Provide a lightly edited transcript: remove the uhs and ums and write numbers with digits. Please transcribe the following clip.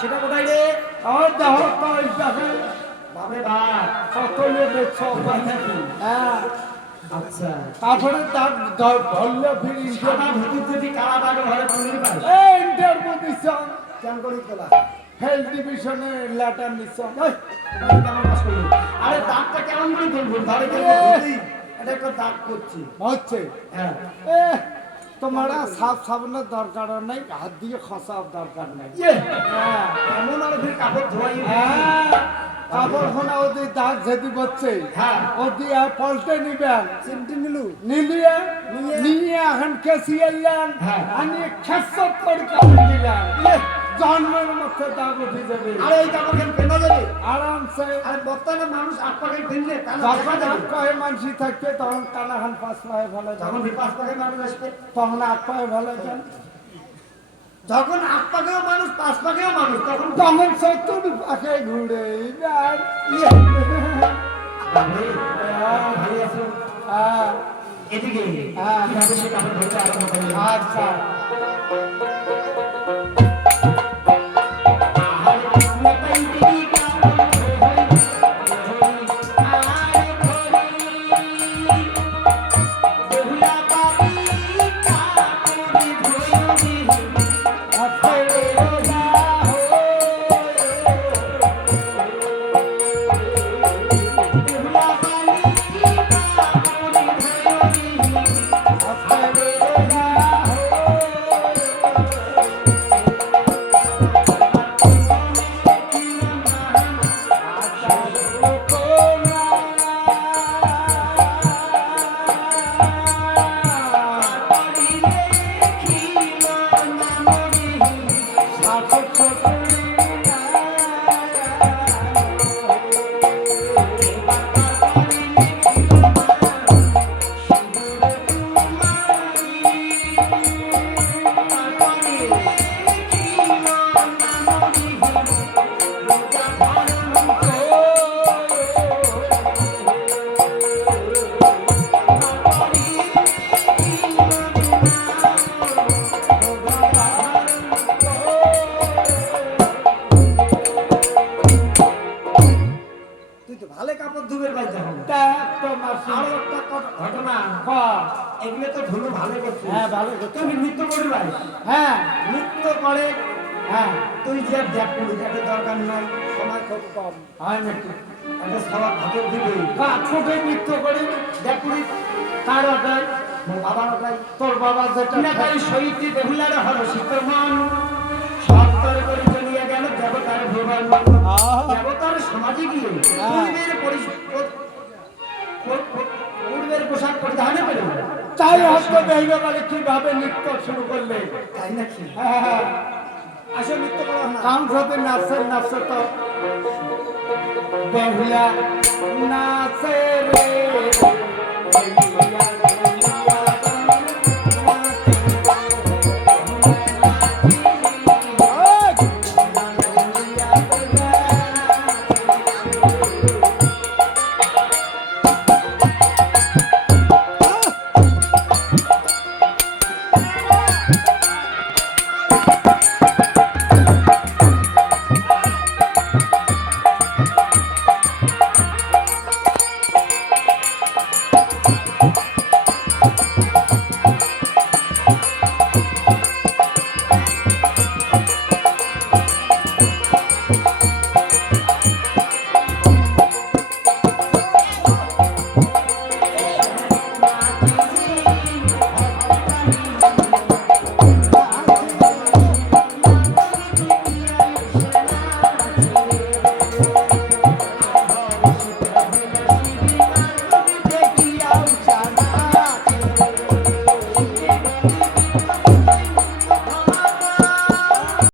সেটা কোথায় রে? আর দেখো তো এই দেখে বাপরে বাপ, সকলে দেখছো কোথায় থাকি? হ্যাঁ আচ্ছা, কাপড়ের দাগ ধরলে ফিরি সাদা ধুতি যদি কালা দাগ ঘরে তুলে পাই, এই ইন্টারভিউ দিছ কেন করি তোলা? হেলথ ডিভিশনে লেটার নিছ ওই, আমি কেমন পাস করলি? আরে দাগটা কেমন করে তুলবো? ধরে কেন ধুতি? এটা একটা দাগ করছি। হচ্ছে হ্যাঁ, এ তোমার সাফ সাবানের দরকার নেই হাত দিয়ে খসার দরকার নেই ইয়ে, হ্যাঁ এমন আর ফির কাপড় ধোয়াই। হ্যাঁ কাপড় খোনা ওদের দাগ যেতে বলছে হ্যাঁ, ওদের পল্টে নিবেন চিমটি নিলু। নিলিয়ে নিয়ে এখন কেসি এলেন হ্যাঁ। আমি খেসত করে কাপড় দিলাম ইয়ে, জন্মের মধ্যে দাগ উঠে যাবে আরে এই কাপড় কেন পেনা যাবে? আরামসে আরে বর্তমানে মানুষ আট পাকে ফেললে কানা যখন দেখা যাবে। আট পায়ে মানসি থাকবে তখন কানাহান পাঁচ পায়ে ভালো যাবে যখন বিপাস পাকে মানুষ আসবে, তখন আট পায়ে ভালো যান যখন আট পাকেও মানুষ, পাঁচ পাকেও মানুষ, তখন তখন সত্তর পাখে ঘুরে যান ইয়ে, ভালো আছো? হ্যাঁ এদিকে হ্যাঁ। কিভাবে সে কাপড় ধরতে আরম্ভ করলে? আচ্ছা আহারে কৃষ্ণ পাইবি কাপড় ধরি, আহারে ধরি, বহুলা পাবি কাপড় ধরি, আজকে রোজা বহুলা পাবি কাপড় ধরি, তুই তো ভালো কাপড় ধুবের পাইতে হবে। আরো একটা ঘটনা, এগুলো তো ধুলো ভালো করছিস। হ্যাঁ ভালো করছো। তুমি নৃত্য করি ভাই, হ্যাঁ নৃত্য করে, হ্যাঁ তুই যে দেখ করি, একটা দরকার নাই, সময় খুব কম, হয় নাকি একটা সবার ভাতের দিবে, ছোটে নৃত্য করি দেখ করি, কার ওটাই বাবার ওটাই তোর বাবা যেটা কিনাকারি শহীদ দেহুলার হলো শীতর মন, সত্তর করে চলিয়া গেল দেবতার ভুবন। দেবতার সমাজে গিয়ে পূর্বের পোশাক পরিধানে পেল, তাই হয়তো দেখবে বলে কিভাবে নৃত্য শুরু করলে তাই নাকি? হ্যাঁ হ্যাঁ আসলে নৃত্য করা না, কাম সাথে নাচে নাচে তো বেহুলা নাচে